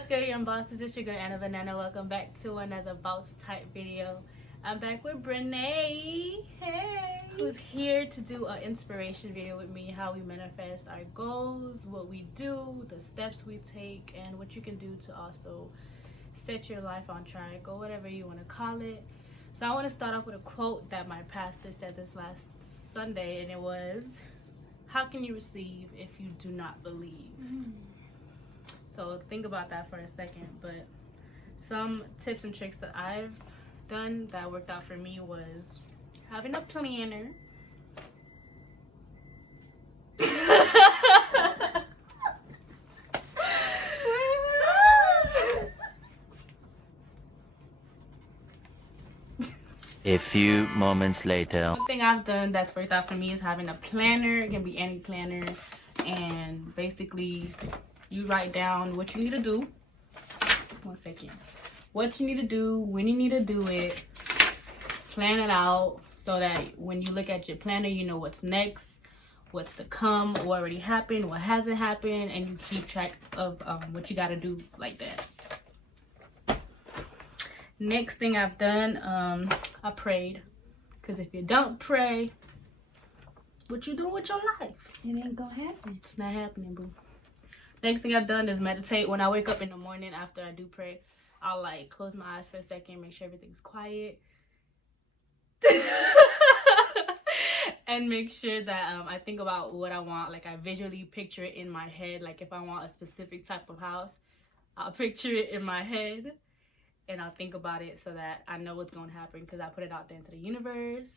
What's good, young bosses? It's your girl Anna Banana. Welcome back to another boss type video. I'm back with Brene. Hey. Who's here to do an inspiration video with me, how we manifest our goals, what we do, the steps we take, and what you can do to also set your life on track or whatever you want to call it. So I want to start off with a quote that my pastor said this last Sunday, and it was, "How can you receive if you do not believe?" So think about that for a second. But some tips and tricks that I've done that worked out for me was having a planner. A few moments later. One thing I've done that's worked out for me is having a planner. It can be any planner, and basically you write down what you need to do. One second. What you need to do, when you need to do it, plan it out so that when you look at your planner, you know what's next, what's to come, what already happened, what hasn't happened, and you keep track of what you got to do like that. Next thing I've done, I prayed. Because if you don't pray, what you doing with your life? It ain't gonna happen. It's not happening, boo. Next thing I've done is meditate. When I wake up in the morning after I do pray, I'll like close my eyes for a second, make sure everything's quiet. And make sure that I think about what I want. Like I visually picture it in my head. Like if I want a specific type of house, I'll picture it in my head. And I'll think about it so that I know what's going to happen because I put it out there into the universe.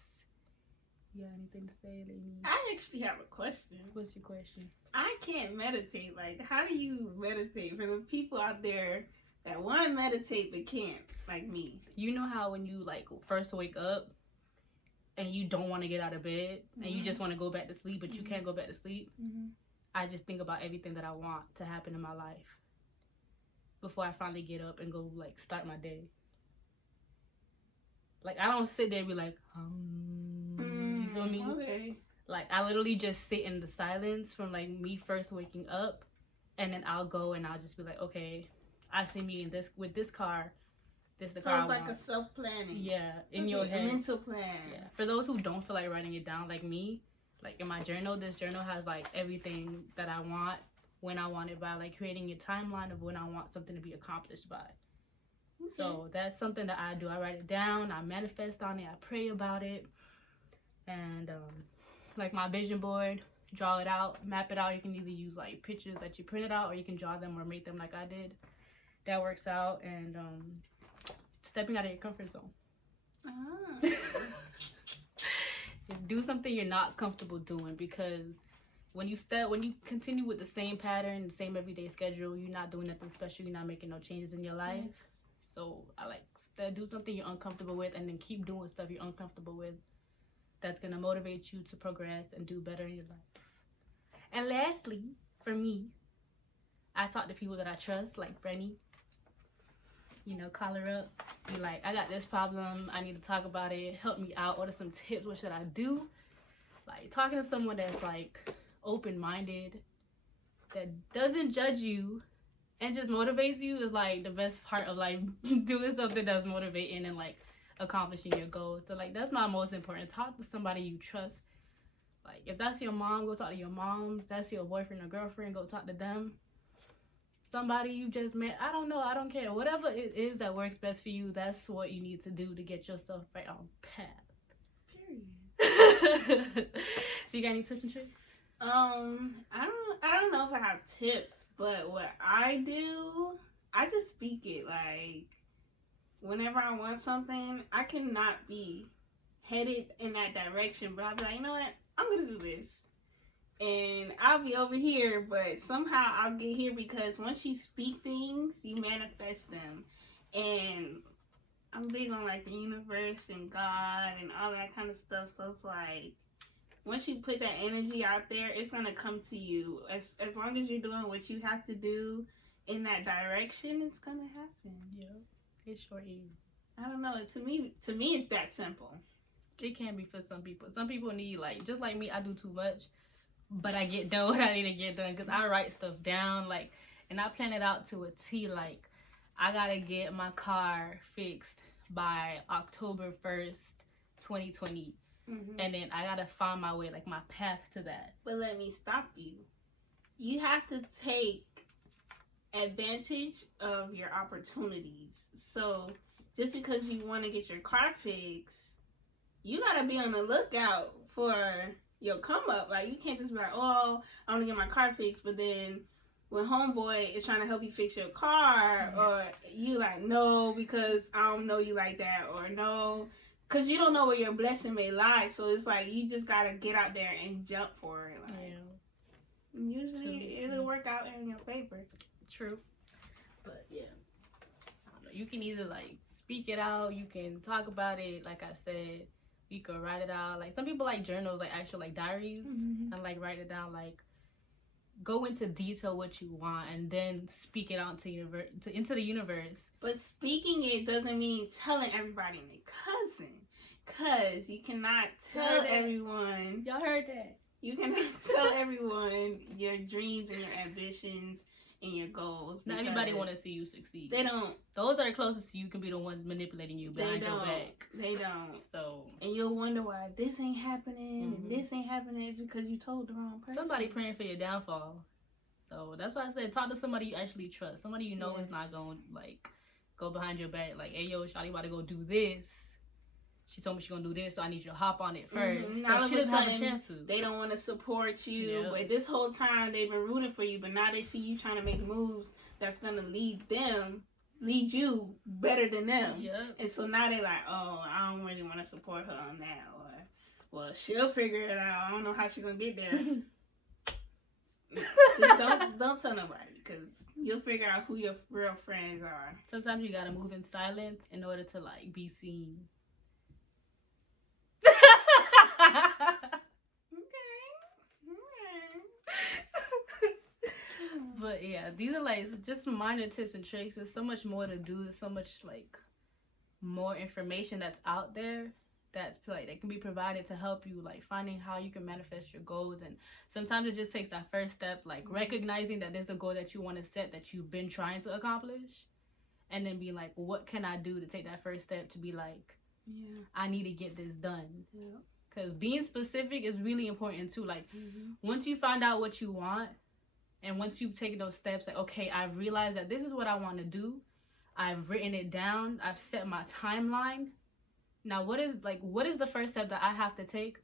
You got anything to say, lady? I actually have a question. What's your question? I can't meditate. Like, how do you meditate? For the people out there that want to meditate but can't, like me. You know how when you like first wake up and you don't want to get out of bed and you just want to go back to sleep, but you can't go back to sleep? I just think about everything that I want to happen in my life before I finally get up and go like start my day. Like I don't sit there and be like, you feel me? Okay. Like I literally just sit in the silence from like me first waking up, and then I'll go and I'll just be like, okay, I see me in this with this car. This is the car I Sounds like want. a self-planning. Yeah, in your head. A mental plan. Yeah. For those who don't feel like writing it down like me, like in my journal, this journal has like everything that I want, when I want it by, like creating a timeline of when I want something to be accomplished by. Okay. So that's something that I do. I write it down, I manifest on it, I pray about it, and like my vision board, draw it out, map it out. You can either use like pictures that you printed out or you can draw them or make them like I did. That works out. And stepping out of your comfort zone. Do something you're not comfortable doing, because when you continue with the same pattern, the same everyday schedule, you're not doing nothing special, you're not making no changes in your life. Yes. So I like do something you're uncomfortable with, and then keep doing stuff you're uncomfortable with. That's gonna motivate you to progress and do better in your life. And lastly, for me, I talk to people that I trust, like Brenny. You know, call her up, be like, I got this problem, I need to talk about it, help me out, what are some tips, what should I do? Like talking to someone that's like open-minded, that doesn't judge you and just motivates you is like the best part of like doing something that's motivating and like accomplishing your goals. So like that's my most important. Talk to somebody you trust. Like if that's your mom, go talk to your mom. If that's your boyfriend or girlfriend, go talk to them. Somebody you just met, I don't know, I don't care. Whatever it is that works best for you, that's what you need to do to get yourself right on path. Period. So you got any tips and tricks? I don't know if I have tips, but what I do, I just speak it. Like, whenever I want something, I cannot be headed in that direction, but I'll be like, you know what, I'm gonna do this. And I'll be over here, but somehow I'll get here, because once you speak things, you manifest them. And I'm big on like the universe and God and all that kind of stuff. So it's like, once you put that energy out there, it's gonna come to you. As long as you're doing what you have to do in that direction, it's gonna happen. Yep, it sure is. I don't know. To me, it's that simple. It can be for some people. Some people need, like, just like me, I do too much, but I get done what I need to get done, because I write stuff down. Like, And I plan it out to a T. Like, I gotta get my car fixed by October 1st, 2020. And then I gotta find my way, like my path to that. But let me stop you. You have to take advantage of your opportunities. So just because you want to get your car fixed, you gotta be on the lookout for your come up. Like, you can't just be like, oh, I want to get my car fixed, but then when homeboy is trying to help you fix your car, or you like, no, because I don't know you like that, or no, because you don't know where your blessing may lie. So it's like, you just gotta get out there and jump for it. Like, usually it'll work out in your favor. True. But yeah, I don't know. You can either like speak it out, you can talk about it, like I said, you can write it out. Like, some people like journals, like actual like diaries, and like write it down, like go into detail what you want and then speak it out into the universe. But speaking it doesn't mean telling everybody and their cousin, because you cannot tell everyone. Y'all heard that? You cannot tell everyone your dreams and your ambitions and your goals. Not everybody want to see you succeed. They don't. Those that are closest to you can be the ones manipulating you behind your back. They don't. So, and you'll wonder why this ain't happening and this ain't happening. It's because you told the wrong person. Somebody praying for your downfall. So that's why I said talk to somebody you actually trust. Somebody you know is not going to like go behind your back. Like, hey, yo, shawty about to go do this. She told me she's going to do this, so I need you to hop on it first. So she doesn't have a chance to. They don't want to support you. But this whole time they've been rooting for you. But now they see you trying to make moves that's going to lead you better than them. And so now they're like, oh, I don't really want to support her on that. Or, well, she'll figure it out. I don't know how she's going to get there. Just don't tell nobody, because you'll figure out who your real friends are. Sometimes you got to move in silence in order to like be seen. But yeah, these are like just some minor tips and tricks. There's so much more to do. There's so much like more information that's out there that's like that can be provided to help you like finding how you can manifest your goals. And sometimes it just takes that first step, like recognizing that there's a goal that you want to set that you've been trying to accomplish, and then be like, what can I do to take that first step to be like, I need to get this done. Because being specific is really important too. Like, once you find out what you want, and once you've taken those steps, like, okay, I've realized that this is what I want to do. I've written it down. I've set my timeline. Now, what is the first step that I have to take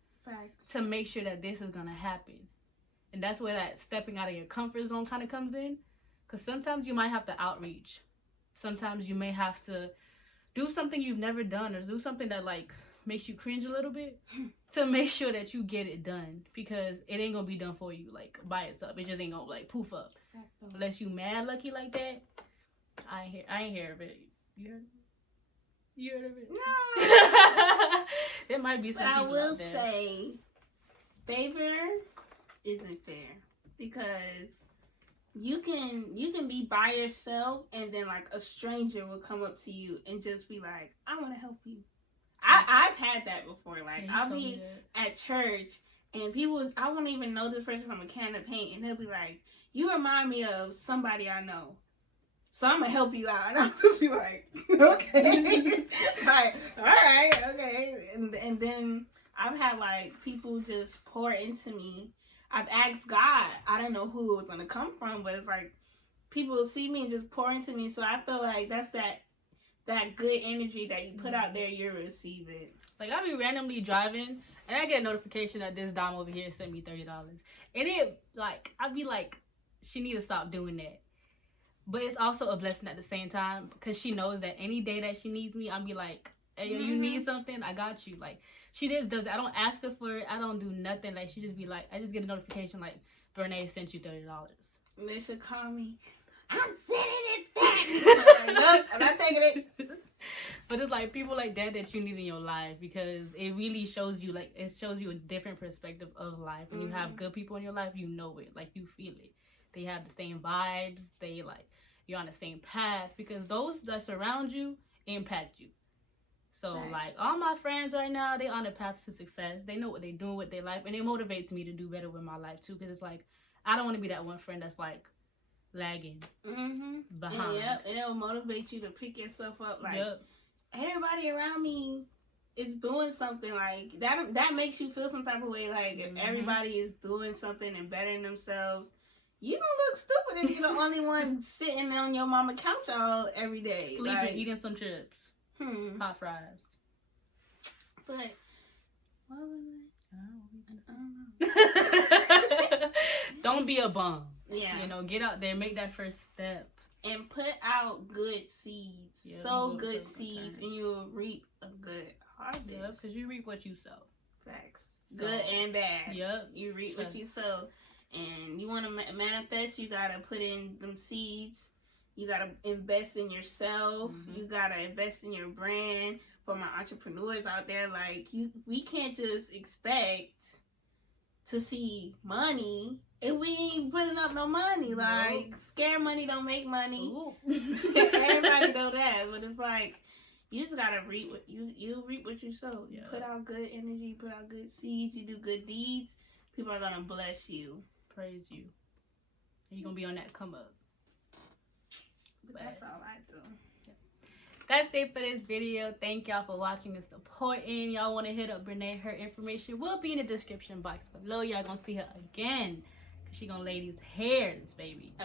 to make sure that this is going to happen? And that's where that stepping out of your comfort zone kind of comes in. Because sometimes you might have to outreach. Sometimes you may have to do something you've never done, or do something that like makes you cringe a little bit to make sure that you get it done, because it ain't gonna be done for you like by itself. It just ain't gonna like poof up unless you mad lucky like that. I ain't hear of it. You heard of it? No. There might be some but people I will out there. say favor isn't fair, because you can be by yourself and then like a stranger will come up to you and just be like, I want to help you. I've had that before. Like, I'll be at church and people, I won't even know this person from a can of paint, and they'll be like, you remind me of somebody I know, so I'm gonna help you out. And I'll just be like, okay. Like, all right, okay. And then I've had like people just pour into me. I've asked God, I don't know who it was gonna come from, but it's like people see me and just pour into me. So I feel like that's that good energy that you put out there, you'll receive it. Like, I'll be randomly driving and I get a notification that this dom over here sent me $30. And it, like, I'll be like, she need to stop doing that. But it's also a blessing at the same time, because she knows that any day that she needs me, I'll be like, hey, you need something? I got you. Like, she just does it. I don't ask her for it. I don't do nothing. Like, she just be like, I just get a notification like, Bernae sent you $30. And they should call me, I'm sending it back. Like, look, I'm not taking it. But it's like people like that you need in your life, because it really shows you, like, it shows you a different perspective of life. When you have good people in your life, you know it. Like, you feel it. They have the same vibes. They, like, you're on the same path, because those that surround you impact you. So, like, all my friends right now, they on the path to success. They know what they're doing with their life, and it motivates me to do better with my life, too, because it's like, I don't want to be that one friend that's like, lagging And behind. yep, and it'll motivate you to pick yourself up. Like, Yep. everybody around me is doing something, like that makes you feel some type of way. Like, if everybody is doing something and bettering themselves, you don't look stupid if you're the only one sitting on your mama couch all every day, Sleeping, like, eating some chips, hot fries. But what was I don't be a bum. it? Yeah, You know, get out there, make that first step. and put out good seeds. Yeah, Sow you will good sow seeds, good and you will reap a good harvest. Yep, because you reap what you sow. Facts. So, Good and bad. Yep. You reap what you sow. And you want to manifest, you got to put in them seeds. You got to invest in yourself. You got to invest in your brand. For my entrepreneurs out there, like, we can't just expect to see money if we ain't putting up no money. Like, scare money don't make money. Everybody know that. But it's like, you just gotta reap what you reap what you sow. You put out good energy, put out good seeds, you do good deeds, people are gonna bless you. Praise you. And you're gonna be on that come up. But that's all I do. That's it for this video. Thank y'all for watching and supporting. Y'all want to hit up Brene. Her information will be in the description box below. Y'all gonna see her again, cause she gonna lay these hairs, baby.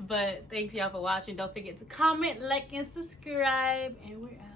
But thanks y'all for watching. Don't forget to comment, like, and subscribe. And we're out.